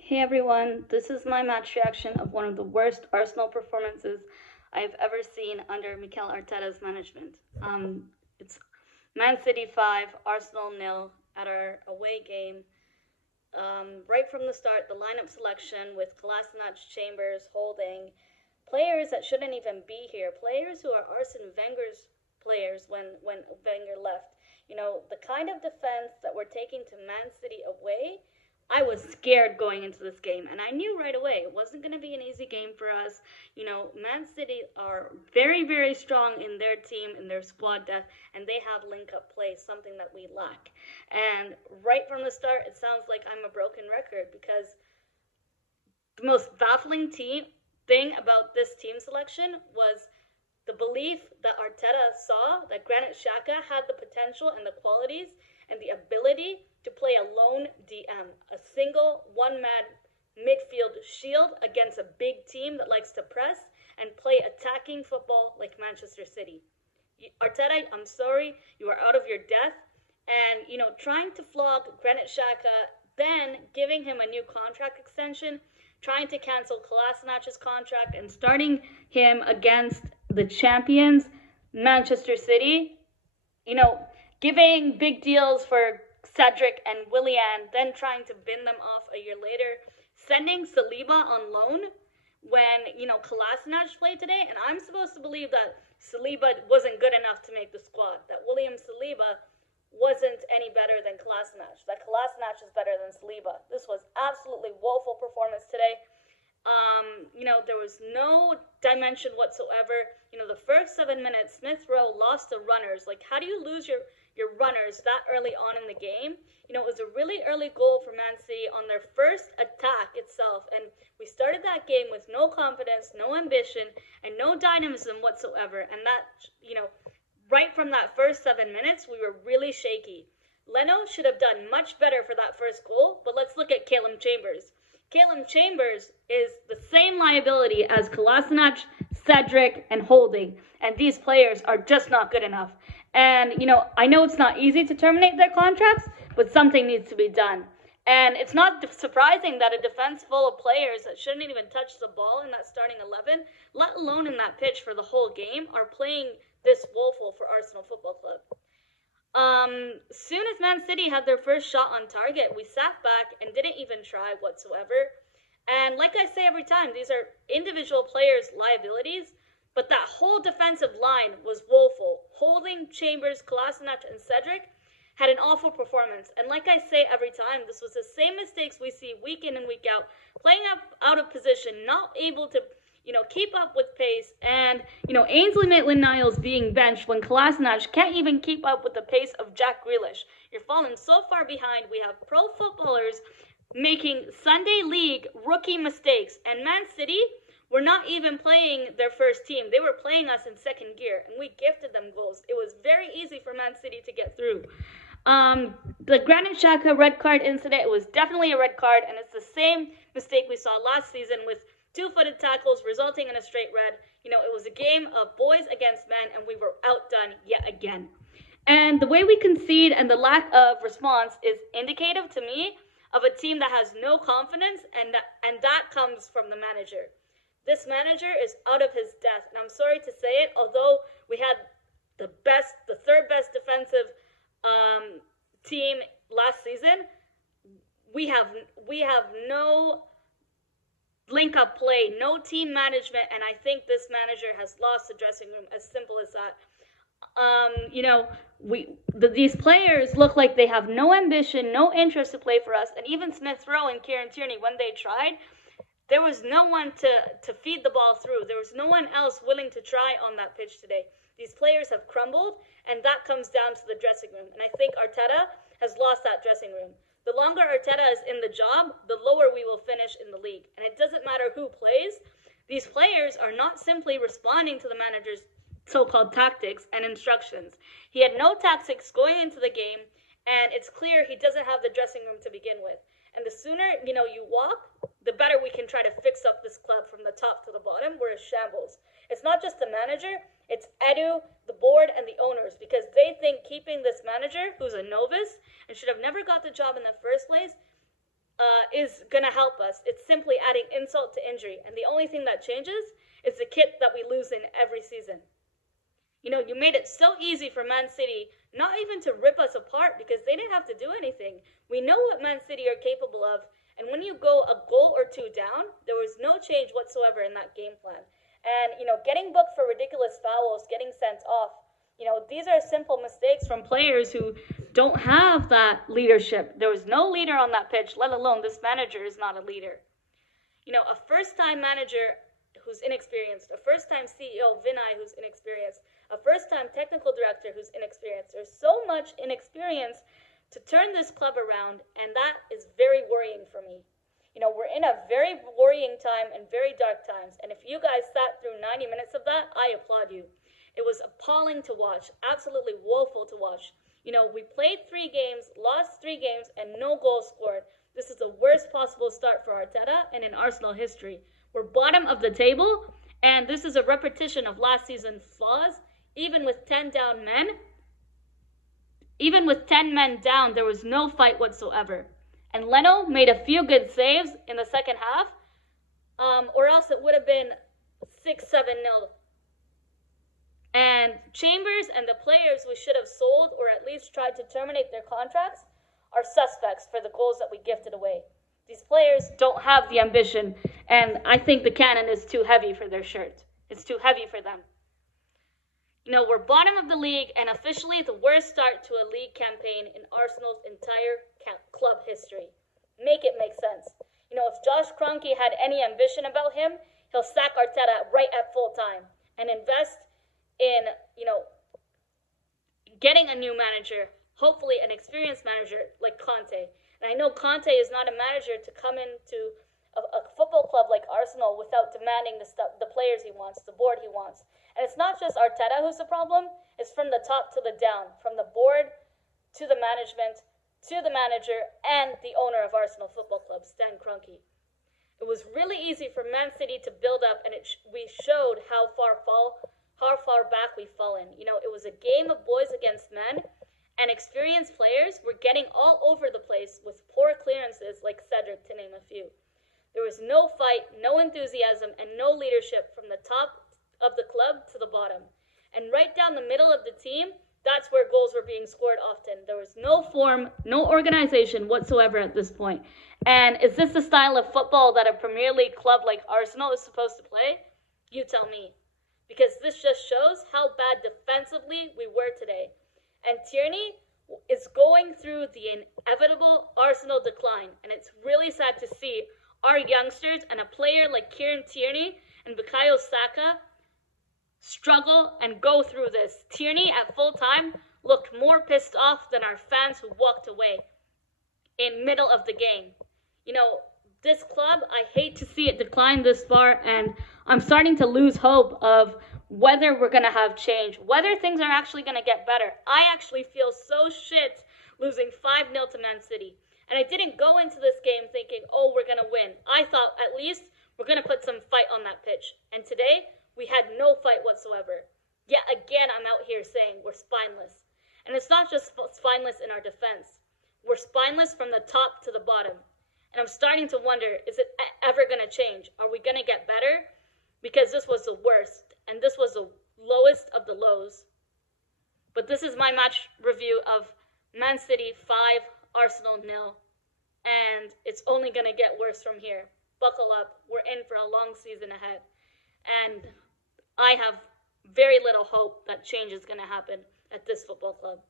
Hey everyone, this is my match reaction of one of the worst Arsenal performances I've ever seen under Mikel Arteta's management. It's Man City 5, Arsenal 0 at our away game. Right from the start, the lineup selection with Kolasinac, Chambers, Holding, players that shouldn't even be here, players who are Arsene Wenger's players when Wenger left. You know, the kind of defense that we're taking to Man City away, I was scared going into this game, and I knew right away it wasn't going to be an easy game for us. You know, Man City are very, very strong in their team, in their squad depth, and they have link-up play, something that we lack. And right from the start, it sounds like I'm a broken record, because the most baffling thing about this team selection was the belief that Arteta saw that Granit Xhaka had the potential and the qualities and the ability to play a lone DM, a single one-man midfield shield against a big team that likes to press and play attacking football like Manchester City. Arteta, I'm sorry, you are out of your depth, and, you know, trying to flog Granit Xhaka, then giving him a new contract extension, trying to cancel Kolasinac's contract and starting him against the champions, Manchester City, you know, giving big deals for Cedric and Willian, then trying to bin them off a year later, sending Saliba on loan when, you know, Kolasinac played today, and I'm supposed to believe that Saliba wasn't good enough to make the squad, that William Saliba wasn't any better than Kolasinac, that Kolasinac is better than Saliba. This was absolutely woeful performance today. You know, there was no dimension whatsoever. You know, the first 7 minutes, Smith Rowe lost the runners. Like, how do you lose your runners that early on in the game? You know, it was a really early goal for Man City on their first attack itself. And we started that game with no confidence, no ambition, and no dynamism whatsoever. And that, you know, right from that first 7 minutes, we were really shaky. Leno should have done much better for that first goal, but let's look at Calum Chambers. Calum Chambers is the same liability as Kolasinac, Cedric, and Holding, and these players are just not good enough. And, you know, I know it's not easy to terminate their contracts, but something needs to be done. And it's not surprising that a defense full of players that shouldn't even touch the ball in that starting 11, let alone in that pitch for the whole game, are playing this woeful for Arsenal Football Club. Soon as Man City had their first shot on target, we sat back and didn't even try whatsoever. And like I say every time, these are individual players' liabilities, but that whole defensive line was woeful. Holding, Chambers, Kolasinac, and Cedric had an awful performance. And like I say every time, this was the same mistakes we see week in and week out. Playing out of position, not able to, you know, keep up with pace, and, you know, Ainsley Maitland-Niles being benched when Kolasinac can't even keep up with the pace of Jack Grealish. You're falling so far behind. We have pro footballers making Sunday League rookie mistakes, and Man City were not even playing their first team. They were playing us in second gear, and we gifted them goals. It was very easy for Man City to get through. The Granit Xhaka red card incident, it was definitely a red card, and it's the same mistake we saw last season with two-footed tackles resulting in a straight red. You know, it was a game of boys against men, and we were outdone yet again. And the way we concede and the lack of response is indicative to me of a team that has no confidence, and that comes from the manager. This manager is out of his depth, and I'm sorry to say it, although we had the third best defensive team last season, we have no link-up play, no team management, and I think this manager has lost the dressing room, as simple as that. You know, these players look like they have no ambition, no interest to play for us, and even Smith Rowe and Kieran Tierney, when they tried, there was no one to feed the ball through. There was no one else willing to try on that pitch today. These players have crumbled, and that comes down to the dressing room, and I think Arteta has lost that dressing room. The longer Arteta is in the job, the lower we will finish in the league. And it doesn't matter who plays. These players are not simply responding to the manager's so-called tactics and instructions. He had no tactics going into the game, And it's clear he doesn't have the dressing room to begin with. And the sooner, you walk, the better we can try to fix up this club from the top to the bottom. We're a shambles. It's not just the manager, it's Edu, the board, and the owners, because they think keeping this manager, who's a novice and should have never got the job in the first place, is going to help us. It's simply adding insult to injury. And the only thing that changes is the kit that we lose in every season. You made it so easy for Man City not even to rip us apart because they didn't have to do anything. We know what Man City are capable of, and when you go a goal or two down, there was no change whatsoever in that game plan. And, getting booked for ridiculous fouls, getting sent off, these are simple mistakes from players who don't have that leadership. There was no leader on that pitch, let alone this manager is not a leader. A first-time manager who's inexperienced, a first-time CEO, Vinay, who's inexperienced, a first-time technical director who's inexperienced. There's so much inexperience to turn this club around, and that is very worrying for me. We're in a very worrying time and very dark times, and if you guys sat through 90 minutes of that, I applaud you. It was appalling to watch, absolutely woeful to watch. We played 3 games, lost 3 games, and no goals scored. This is the worst possible start for Arteta and in Arsenal history. We're bottom of the table, and this is a repetition of last season's flaws. Even with 10 men down, there was no fight whatsoever. And Leno made a few good saves in the second half, or else it would have been 6-7-0. And Chambers and the players we should have sold or at least tried to terminate their contracts are suspects for the goals that we gifted away. These players don't have the ambition, and I think the cannon is too heavy for their shirt. It's too heavy for them. We're bottom of the league and officially the worst start to a league campaign in Arsenal's entire club history. Make it make sense. If Josh Kroenke had any ambition about him, he'll sack Arteta right at full time and invest in, getting a new manager, hopefully an experienced manager like Conte. And I know Conte is not a manager to come into a football club like Arsenal without demanding the players he wants, the board he wants. And it's not just Arteta who's the problem, it's from the top to the down, from the board to the management, to the manager, and the owner of Arsenal Football Club, Stan Kroenke. It was really easy for Man City to build up, and we showed how far back we've fallen. It was a game of boys against men, and experienced players were getting all over the place with poor clearances like Cedric, to name a few. There was no fight, no enthusiasm, and no leadership from the top of the club to the bottom. And right down the middle of the team, that's where goals were being scored often. There was no form, no organization whatsoever at this point. And is this the style of football that a Premier League club like Arsenal is supposed to play? You tell me. Because this just shows how bad defensively we were today. And Tierney is going through the inevitable Arsenal decline. And it's really sad to see our youngsters and a player like Kieran Tierney and Bukayo Saka struggle and go through this. Tierney at full time looked more pissed off than our fans who walked away in middle of the game. This club, I hate to see it decline this far, and I'm starting to lose hope of whether we're going to have change, whether things are actually going to get better. I actually feel so shit losing 5-0 to Man City. And I didn't go into this game thinking, oh, we're going to win. I thought at least we're going to put some fight on that pitch. And today, we had no fight whatsoever. Yet again, I'm out here saying we're spineless. And it's not just spineless in our defense. We're spineless from the top to the bottom. And I'm starting to wonder, is it ever going to change? Are we going to get better? Because this was the worst. And this was the lowest of the lows. But this is my match review of Man City 5, Arsenal 0. And it's only going to get worse from here. Buckle up. We're in for a long season ahead. And I have very little hope that change is going to happen at this football club.